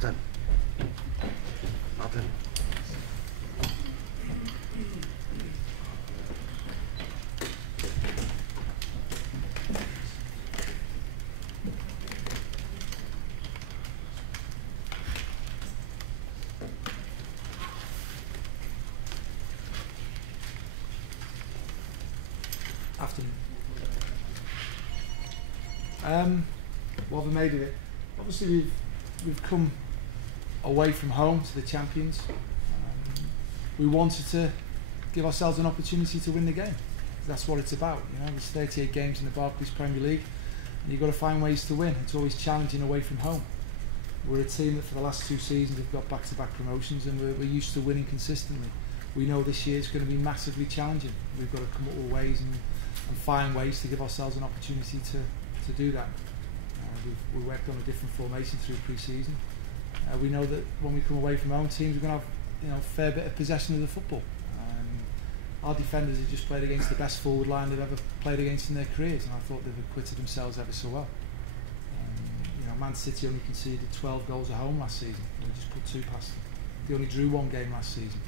done. Well done. Afternoon. What have we made of it? Obviously we've come away from home to the champions. We wanted to give ourselves an opportunity to win the game. That's what it's about. You know, there's 38 games in the Barclays Premier League, and you've got to find ways to win. It's always challenging away from home. We're a team that for the last 2 seasons have got back-to-back promotions, and we're used to winning consistently. We know this year is going to be massively challenging. We've got to come up with ways and find ways to give ourselves an opportunity to do that. We've worked on a different formation through pre-season. We know that when we come away from home, teams are going to have a fair bit of possession of the football. Our defenders have just played against the best forward line they've ever played against in their careers, and I thought they've acquitted themselves ever so well. Man City only conceded 12 goals at home last season, and we just put 2 past them. They only drew 1 game last season.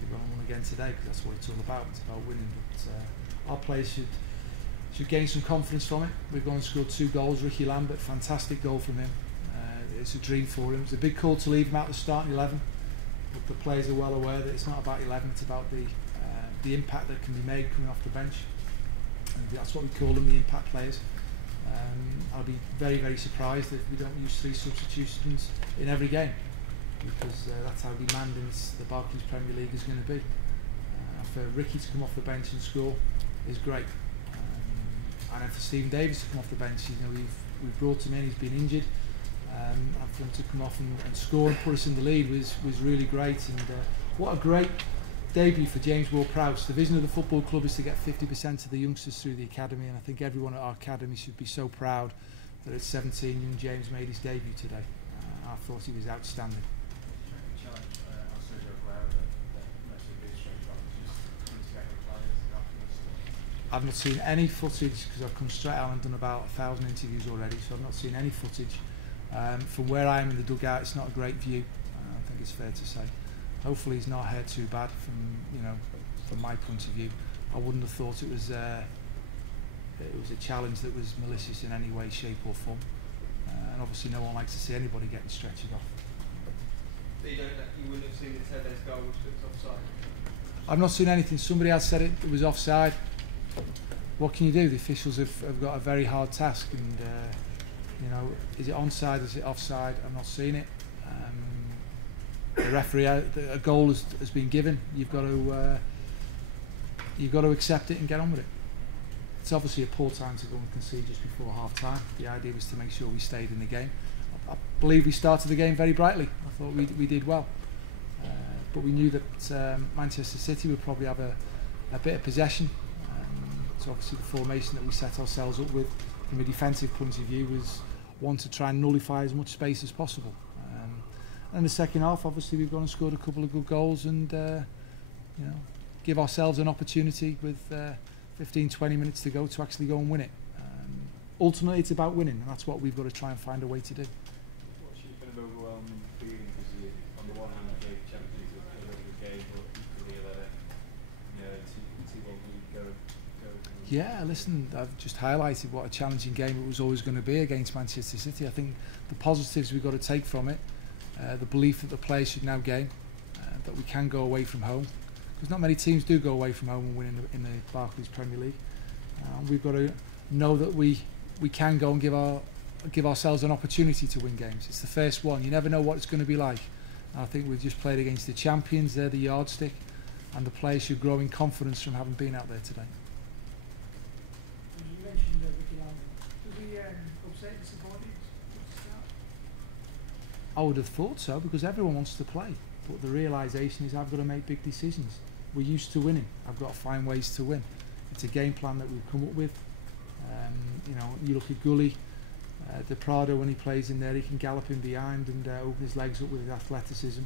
They've won one again today because that's what it's all about. It's about winning. But our players should gain some confidence from it. We've gone and scored 2 goals. Ricky Lambert, fantastic goal from him. It's a dream for him. It's a big call to leave him out the starting 11, but the players are well aware that it's not about 11. It's about the impact that can be made coming off the bench, and that's what we call them, the impact players. I'll be very, very surprised if we don't use 3 substitutions in every game, because that's how demanding the Barclays Premier League is going to be. For Ricky to come off the bench and score is great, and then for Stephen Davis to come off the bench, we've brought him in. He's been injured, and for him to come off and score and put us in the lead was really great. And what a great debut for James Ward-Prowse. The vision of the football club is to get 50% of the youngsters through the academy, and I think everyone at our academy should be so proud that at 17 young James made his debut today. I thought he was outstanding. I've not seen any footage, because I've come straight out and done about 1,000 interviews already, so I've not seen any footage. From where I am in the dugout, it's not a great view, I think it's fair to say. Hopefully he's not hurt too bad from my point of view. I wouldn't have thought it was a challenge that was malicious in any way, shape or form. And obviously no one likes to see anybody getting stretched off. But you wouldn't have seen the Tedes goal which looks offside? I've not seen anything. Somebody else said it was offside. What can you do? The officials have got a very hard task, and is it onside, is it offside? I've not seen it. The referee, a goal has been given. You've got to accept it and get on with it. It's obviously a poor time to go and concede just before half time. The idea was to make sure we stayed in the game. I believe we started the game very brightly. I thought we did well, but we knew that Manchester City would probably have a bit of possession. So obviously the formation that we set ourselves up with from a defensive point of view was one to try and nullify as much space as possible. And the second half, obviously we've gone and scored a couple of good goals, and give ourselves an opportunity with 15-20 minutes to go to actually go and win it. Ultimately it's about winning, and that's what we've got to try and find a way to do. What's your kind of overwhelming feeling, because you, on the one hand you gave Champions League a really good game, but equally go. Yeah, listen, I've just highlighted what a challenging game it was always going to be against Manchester City. I think the positives we've got to take from it, the belief that the players should now gain, that we can go away from home, because not many teams do go away from home and win in the Barclays Premier League. We've got to know that we can go and give ourselves an opportunity to win games. It's the first one. You never know what it's going to be like. And I think we've just played against the champions. They're the yardstick, and the players should grow in confidence from having been out there today. You mentioned Ricky Lambert. Does he upset the supporters? I would have thought so, because everyone wants to play, but the realisation is I've got to make big decisions. We're used to winning. I've got to find ways to win. It's a game plan that we've come up with. You look at Gully, De Prado, when he plays in there, he can gallop in behind and open his legs up with his athleticism.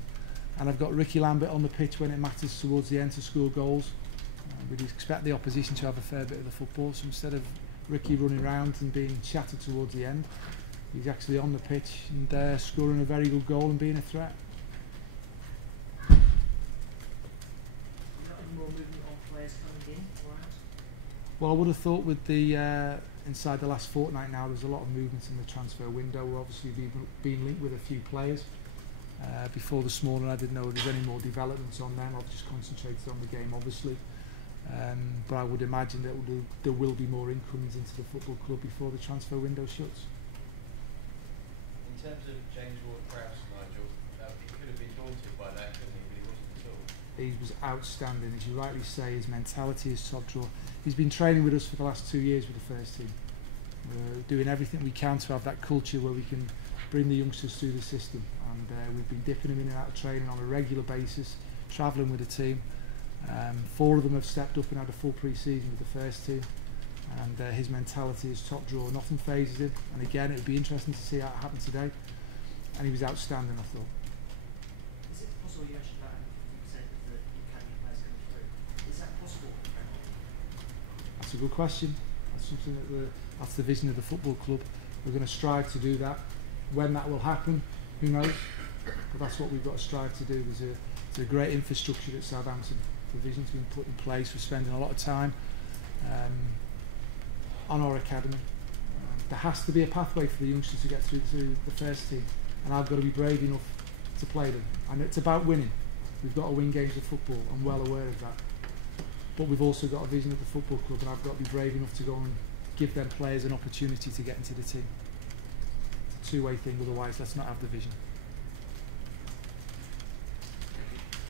And I've got Ricky Lambert on the pitch when it matters towards the end to score goals. We'd expect the opposition to have a fair bit of the football, so instead of Ricky running around and being shattered towards the end, he's actually on the pitch and scoring a very good goal and being a threat. Is there any more movement on players coming in or out? Well, I would have thought with the inside the last fortnight now, there's a lot of movement in the transfer window. We're obviously been linked with a few players. Before this morning, I didn't know if there's any more developments on them. I've just concentrated on the game, obviously. But I would imagine that there will be more incomings into the football club before the transfer window shuts. In terms of James Ward-Prowse, Nigel, he could have been daunted by that, couldn't he? But he wasn't at all. He was outstanding, as you rightly say. His mentality is top drawer. He's been training with us for the last 2 years with the first team. We're doing everything we can to have that culture where we can bring the youngsters through the system, and we've been dipping him in and out of training on a regular basis, travelling with the team. 4 of them have stepped up and had a full pre-season with the first team, and his mentality is top drawer. Nothing phases him, and again, it would be interesting to see how it happened today, and he was outstanding, I thought. Is it possible, you mentioned about 50% of the academy players coming through, is that possible? That's a good question. That's something that that's the vision of the football club. We're going to strive to do that. When that will happen, who knows? But that's what we've got to strive to do. There's a great infrastructure at Southampton. The vision's been put in place. We're spending a lot of time on our academy. There has to be a pathway for the youngsters to get through to the first team, and I've got to be brave enough to play them. And it's about winning. We've got to win games of football. I'm well aware of that. But we've also got a vision of the football club, and I've got to be brave enough to go and give them players an opportunity to get into the team. It's a two-way thing, otherwise let's not have the vision.